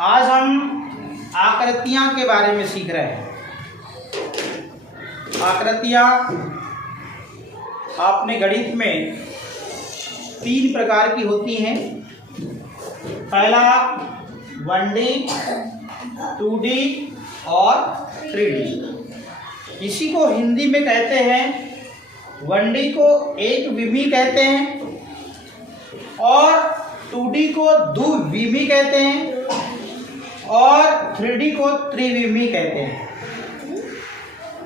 आज हम आकृतियां के बारे में सीख रहे हैं। आकृतियां आपने गणित में 3 प्रकार की होती हैं। पहला 1D, 2D और 3D। इसी को हिंदी में कहते हैं, 1D को एक विमी कहते हैं और 2D को द्विविमी कहते हैं और 3D को त्रिविमी कहते हैं।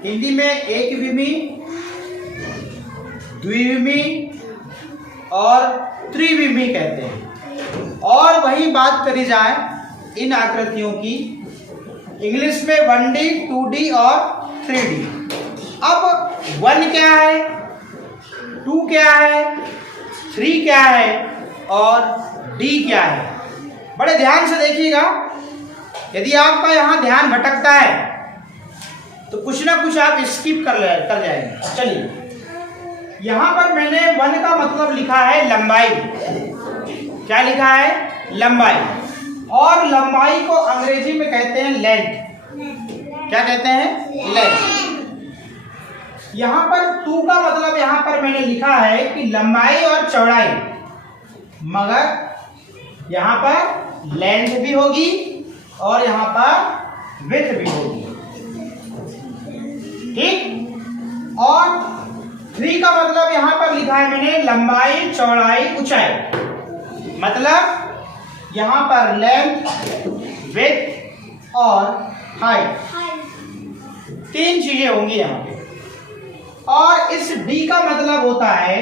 हिंदी में एक विमी, द्विविमी और त्रिविमी कहते हैं। और वही बात करी जाए इन आकृतियों की, इंग्लिश में 1D, 2D और 3D। अब 1 क्या है, 2 क्या है, 3 क्या है और D क्या है। बड़े ध्यान से देखिएगा, यदि आपका यहाँ ध्यान भटकता है तो कुछ ना कुछ आप स्किप कर जाएंगे। चलिए, यहाँ पर मैंने 1 का मतलब लिखा है लंबाई। क्या लिखा है? लंबाई। और लंबाई को अंग्रेजी में कहते हैं लेंथ। क्या कहते हैं? लेंथ। यहाँ पर 2 का मतलब यहाँ पर मैंने लिखा है कि लंबाई और चौड़ाई, मगर यहाँ पर लेंथ भी होगी और यहाँ पर विड्थ भी होगी। ठीक। और 3 का मतलब यहाँ पर लिखा है मैंने लंबाई, चौड़ाई, ऊंचाई। मतलब यहाँ पर लेंथ, विड्थ और हाइट, 3 चीजें होंगी यहाँ पे। और इस D का मतलब होता है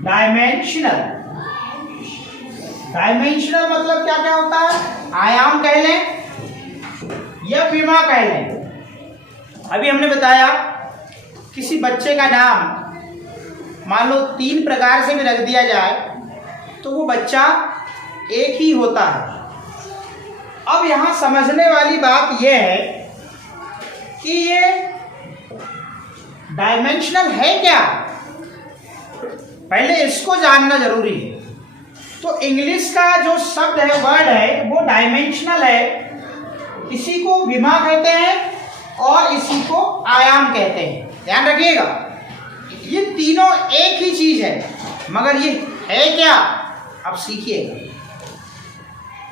डायमेंशनल। डायमेंशनल मतलब क्या क्या होता है? आयाम कह लें या विमा कह लें। अभी हमने बताया किसी बच्चे का नाम मान लो 3 प्रकार से भी रख दिया जाए तो वो बच्चा एक ही होता है। अब यहाँ समझने वाली बात यह है कि ये डायमेंशनल है क्या, पहले इसको जानना जरूरी है। तो इंग्लिश का जो शब्द है, वर्ड है, वो डायमेंशनल है। इसी को विमा कहते हैं और इसी को आयाम कहते हैं। ध्यान रखिएगा, ये तीनों एक ही चीज है, मगर ये है क्या अब सीखिएगा।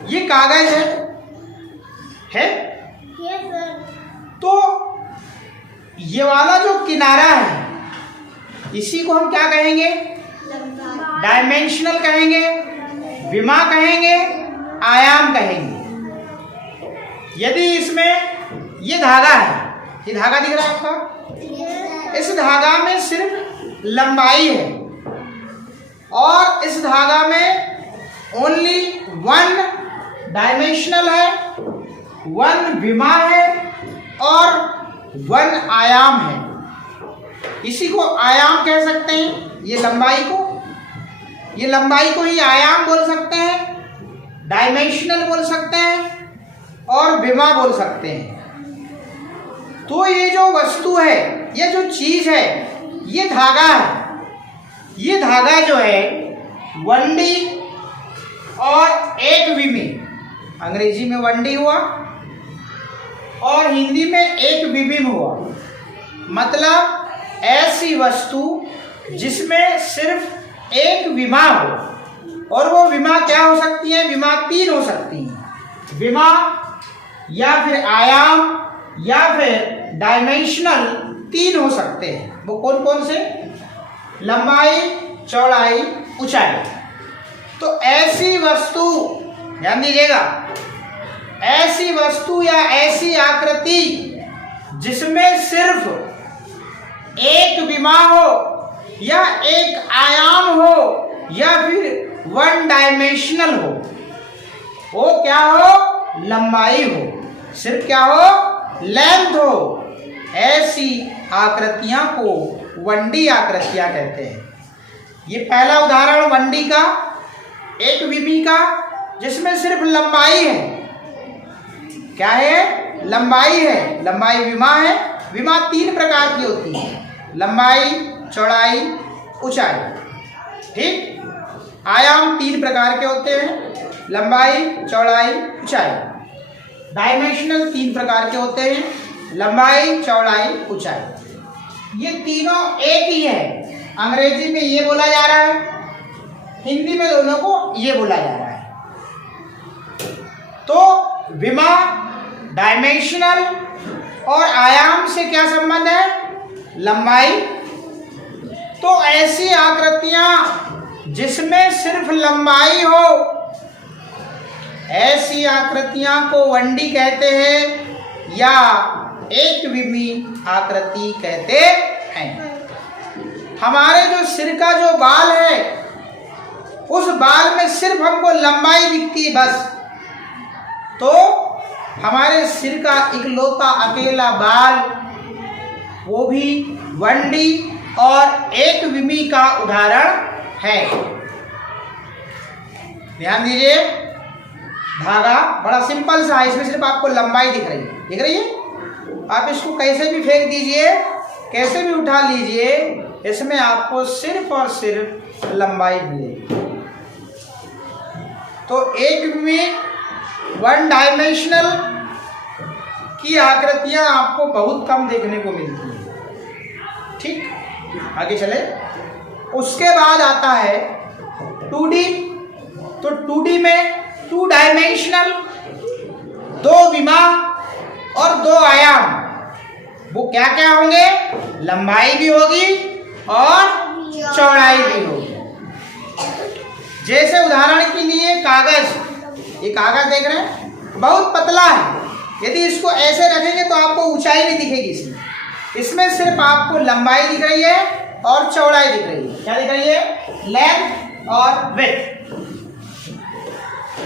ये कागज है? तो ये वाला जो किनारा है, इसी को हम क्या कहेंगे? डायमेंशनल कहेंगे, विमा कहेंगे, आयाम कहेंगे। यदि इसमें ये धागा है, ये धागा दिख रहा है आपका, इस धागा में सिर्फ लंबाई है और इस धागा में ओनली 1 डायमेंशनल है, 1 विमा है और 1 आयाम है। इसी को आयाम कह सकते हैं। ये लंबाई को ही आयाम बोल सकते हैं, डायमेंशनल बोल सकते हैं और विमा बोल सकते हैं। तो ये जो वस्तु है, ये जो चीज है, ये धागा है। ये धागा जो है 1D और एक विमी, अंग्रेजी में 1D हुआ और हिंदी में एक विमी हुआ। मतलब ऐसी वस्तु जिसमें सिर्फ एक विमा हो। और वो विमा क्या हो सकती है? विमा 3 हो सकती है। विमा या फिर आयाम या फिर डायमेंशनल 3 हो सकते हैं। वो कौन कौन से? लंबाई, चौड़ाई, ऊंचाई। तो ऐसी वस्तु, ध्यान दीजिएगा, ऐसी वस्तु या ऐसी आकृति जिसमें सिर्फ एक विमा हो या एक आयाम हो या फिर 1 डायमेंशनल हो, वो क्या हो? लंबाई हो। सिर्फ क्या हो? लेंथ हो। ऐसी आकृतियां को 1D आकृतियां कहते हैं। ये पहला उदाहरण 1D का, एक विमी का, जिसमें सिर्फ लंबाई है। क्या है? लंबाई है। लंबाई विमा है। विमा 3 प्रकार की होती है, लंबाई, चौड़ाई, ऊंचाई। ठीक। आयाम 3 प्रकार के होते हैं, लंबाई, चौड़ाई, ऊंचाई। डायमेंशनल 3 प्रकार के होते हैं, लंबाई, चौड़ाई, ऊंचाई। ये तीनों एक ही है। अंग्रेजी में ये बोला जा रहा है, हिंदी में दोनों को ये बोला जा रहा है। तो विमा, डायमेंशनल और आयाम से क्या संबंध है? लंबाई। तो ऐसी आकृतियां जिसमें सिर्फ लंबाई हो, ऐसी आकृतियां को 1D कहते हैं या एक विमी आकृति कहते हैं। हमारे जो सिर का जो बाल है, उस बाल में सिर्फ हमको लंबाई दिखती है बस, तो हमारे सिर का इकलौता अकेला बाल वो भी 1D और एक विमी का उदाहरण है। ध्यान दीजिए, धागा बड़ा सिंपल सा है, इसमें सिर्फ आपको लंबाई दिख रही है। दिख रही है? आप इसको कैसे भी फेंक दीजिए, कैसे भी उठा लीजिए, इसमें आपको सिर्फ और सिर्फ लंबाई मिलेगी। तो एक में 1 डायमेंशनल की आकृतियां आपको बहुत कम देखने को मिलती है। ठीक, आगे चले। उसके बाद आता है 2D। तो 2D में 2 डायमेंशनल, 2 विमा और 2 आयाम। वो क्या क्या होंगे? लंबाई भी होगी और चौड़ाई भी होगी। जैसे उदाहरण के लिए कागज, ये कागज देख रहे हैं, बहुत पतला है। यदि इसको ऐसे रखेंगे तो आपको ऊंचाई नहीं दिखेगी इसमें सिर्फ आपको लंबाई दिख रही है और चौड़ाई दिख रही है। क्या दिख रही है? लेंथ और विड्थ।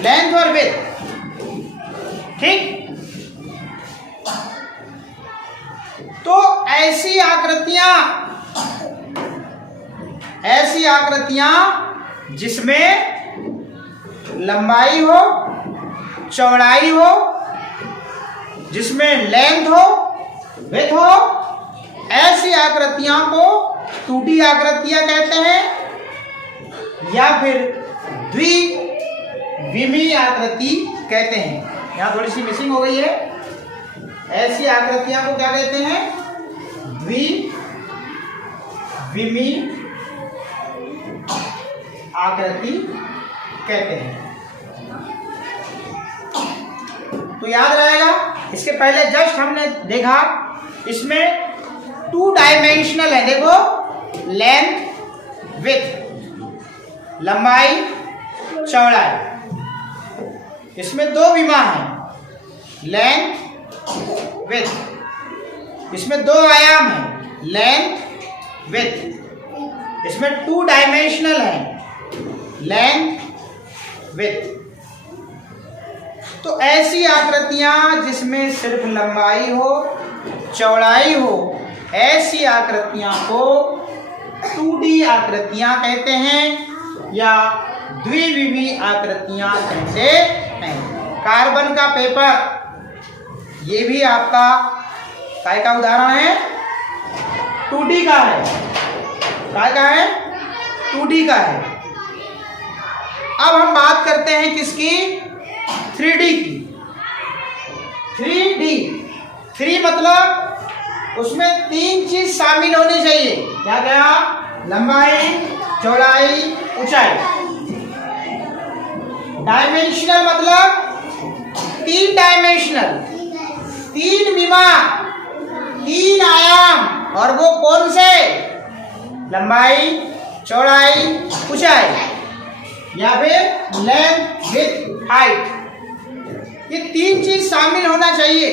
लेंथ और विड्थ। ठीक। तो ऐसी आकृतियां जिसमें लंबाई हो, चौड़ाई हो, जिसमें लेंथ हो, विड्थ हो, ऐसी आकृतियां को 2D आकृतियां कहते हैं या फिर द्विविमी आकृति कहते हैं। यहां थोड़ी सी मिसिंग हो गई है। ऐसी आकृतियां को क्या कहते हैं? द्विविमी आकृति कहते हैं। तो याद रहेगा, इसके पहले जस्ट हमने देखा इसमें 2 डायमेंशनल है। देखो, लेंथ विड्थ, लंबाई चौड़ाई। इसमें 2 विमा है, लेंथ विड्थ। इसमें 2 आयाम है, लेंथ विड्थ। इसमें 2 डायमेंशनल है, लेंथ विड्थ। तो ऐसी आकृतियां जिसमें सिर्फ लंबाई हो, चौड़ाई हो, ऐसी आकृतियां को 2D आकृतियां कहते हैं या द्विविमी आकृतियां कहते हैं। कार्बन का पेपर, ये भी आपका काय का उदाहरण है? 2D का है। काय का है? 2D का है। अब हम बात करते हैं किसकी? 3D की। 3D, 3 मतलब उसमें 3 चीज शामिल होनी चाहिए। क्या क्या? लंबाई, चौड़ाई, ऊंचाई। डायमेंशनल मतलब 3 डायमेंशनल, 3 विमा, 3 आयाम। और वो कौन से? लंबाई, चौड़ाई, ऊंचाई या फिर लेंथ विड्थ हाइट। ये 3 चीज शामिल होना चाहिए।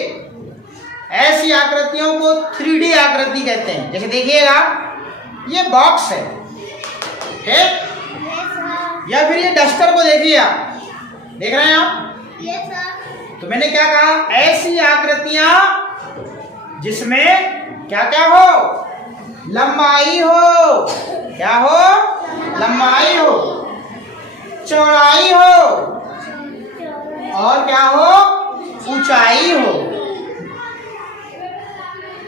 ऐसी आकृतियों को 3D आकृति कहते हैं। जैसे देखिएगा, ये बॉक्स है, ठीक? या फिर ये डस्टर को देखिए, आप देख रहे हैं आप? yes, sir। तो मैंने क्या कहा? ऐसी आकृतियां जिसमें क्या क्या हो? लंबाई हो। क्या हो? लंबाई हो, चौड़ाई हो और क्या हो? ऊंचाई हो।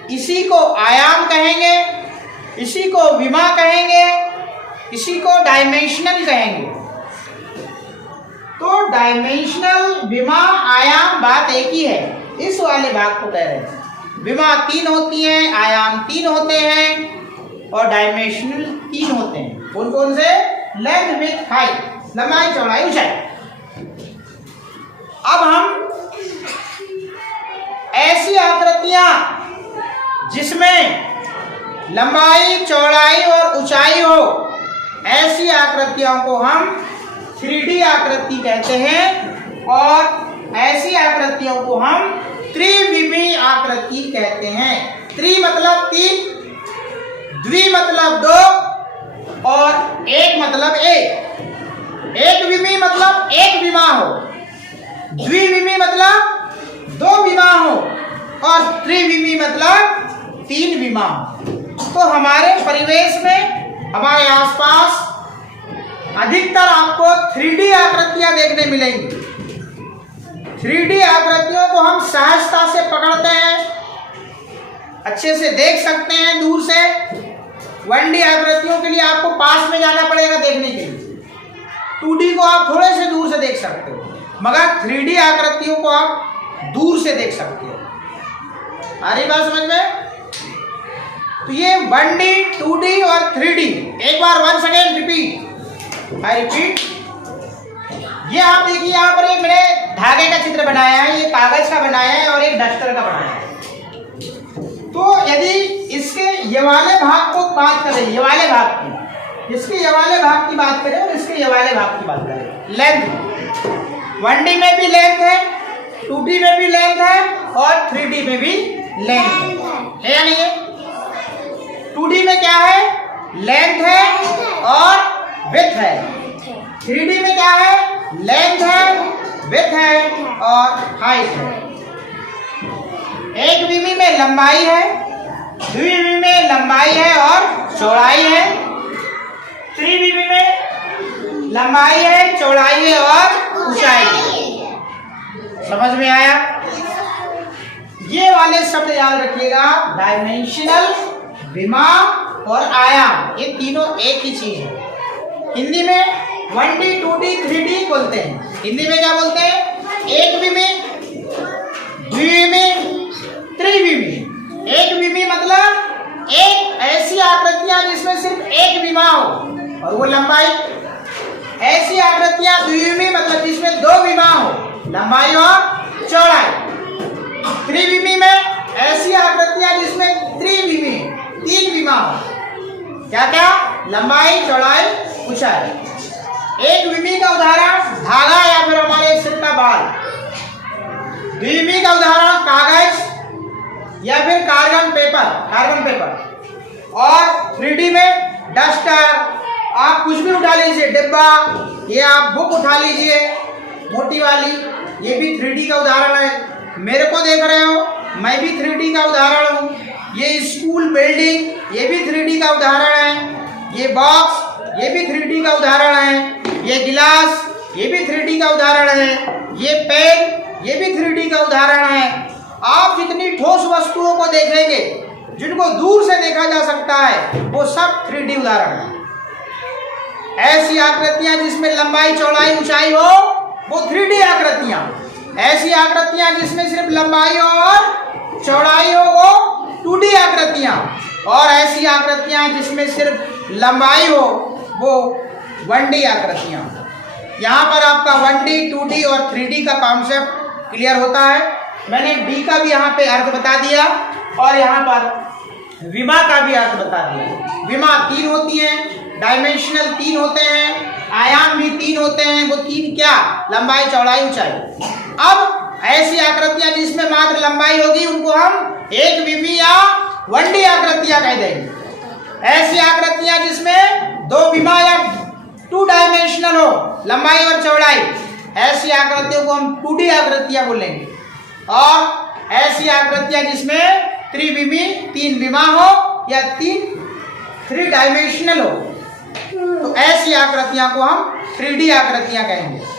इसी को आयाम कहेंगे, इसी को विमा कहेंगे, इसी को डायमेंशनल कहेंगे। तो डायमेंशनल, विमा, आयाम बात एक ही है, इस वाले भाग को कह रहे हैं। विमा 3 होती हैं, आयाम 3 होते हैं और डायमेंशनल 3 होते हैं। कौन कौन से? लेंथ, विड्थ, हाइट, लंबाई, चौड़ाई, ऊंचाई। अब हम ऐसी आकृतियां जिसमें लंबाई, चौड़ाई और ऊंचाई हो, ऐसी आकृतियों को हम 3D आकृति कहते हैं और ऐसी आकृतियों को हम त्रिविमी आकृति कहते हैं। त्रि मतलब 3, द्वि मतलब 2 और एक मतलब 1। एक विमी मतलब एक विमा हो, द्विविमी मतलब 2 विमा हो और त्रिविमी मतलब 3 विमा हो। तो हमारे परिवेश में, हमारे आसपास अधिकतर आपको 3D आकृतियां देखने मिलेंगी। 3D आकृतियों को हम सहजता से पकड़ते हैं, अच्छे से देख सकते हैं दूर से। 1D आकृतियों के लिए आपको पास में जाना पड़ेगा देखने के लिए। 2D को आप थोड़े से दूर से देख सकते हो, मगर 3D आकृतियों को आप दूर से देख सकते हो। आ रही बात समझ में? तो ये 1D, 2D और 3D, एक बार once again repeat, I repeat. ये आप देखिए, यहाँ पर एक मैंने धागे का चित्र बनाया है, ये कागज का बनाया है और एक डस्टर का बनाया है। तो यदि इसके ये वाले भाग को बात करें, ये वाले भाग की, इसके ये वाले भाग की बात करें और इसके ये वाले भाग की बात करें, लेंथ 1D में भी लेंथ है, 2D में भी लेंथ है और 3D में भी लेंथ है या नहीं है? 2D में क्या है? लेंथ है और विड्थ है। 3D में क्या है? लेंथ है, विड्थ है और हाइट है। एक विमी में लंबाई है, द्विविमी में लंबाई है और चौड़ाई है, त्रिविमी में लंबाई है, चौड़ाई है और ऊंचाई है। समझ में आया? ये वाले शब्द याद रखिएगा, डायमेंशनल, विमा और आयाम, ये तीनों एक ही चीज है। हिंदी में 1D, 2D, 3D बोलते हैं। हिंदी में क्या बोलते हैं? एक विमी, द्विविमी, त्रिविमी। एक विमी मतलब एक ऐसी आकृतियां जिसमें सिर्फ एक विमा हो और वो लंबाई। ऐसी आकृतियां द्विविमी मतलब जिसमें 2 विमा हो, लंबाई और चौड़ाई। त्रिविमी में ऐसी आकृतियां जिसमें त्रिविमी 3 विमा हो, क्या क्या? लंबाई, चौड़ाई, ऊंचाई। एक विमी का उदाहरण धागा या फिर हमारे सिर का बाल। द्विविमी का उदाहरण कागज या फिर कार्बन पेपर। और 3D में डस्टर, आप कुछ भी उठा लीजिए, डिब्बा, ये आप बुक उठा लीजिए मोटी वाली, ये भी 3D का उदाहरण है। मेरे को देख रहे हो, मैं भी 3D का उदाहरण हूँ। ये स्कूल बिल्डिंग, ये भी 3D का उदाहरण है। ये बॉक्स, ये भी 3D का उदाहरण है। ये गिलास, ये भी 3D का उदाहरण है। ये पेन, ये भी 3D का उदाहरण है। आप जितनी ठोस वस्तुओं को देखेंगे, जिनको दूर से देखा जा सकता है, वो सब 3D उदाहरण है। ऐसी आकृतियां जिसमें लंबाई, चौड़ाई, ऊंचाई हो, वो 3D आकृतियां। ऐसी आकृतियां जिसमें सिर्फ लंबाई और चौड़ाई हो, वो 2D आकृतियां। और ऐसी आकृतियां जिसमें सिर्फ लंबाई हो, वो 1D आकृतियां। यहाँ पर आपका 1D, 2D और 3D का कॉन्सेप्ट क्लियर होता है। मैंने D का भी यहाँ पे अर्थ बता दिया और यहाँ पर विमा का भी अर्थ बता दिया। विमा 3 होती हैं, डायमेंशनल 3 होते हैं, आयाम भी 3 होते हैं। वो 3 क्या? लंबाई, चौड़ाई, ऊंचाई। अब ऐसी आकृतियां जिसमें मात्र लंबाई होगी, उनको हम एक विमी या 1D आकृतियां कह देंगे। ऐसी आकृतियां जिसमें 2 विमा या 2 डायमेंशनल हो, लंबाई और चौड़ाई, ऐसी आकृतियों को हम 2D आकृतियां बोलेंगे। और ऐसी आकृतियां जिसमें त्रिविमी 3 विमा हो या 3 डायमेंशनल हो, तो ऐसी आकृतियां को हम 3D आकृतियां कहेंगे।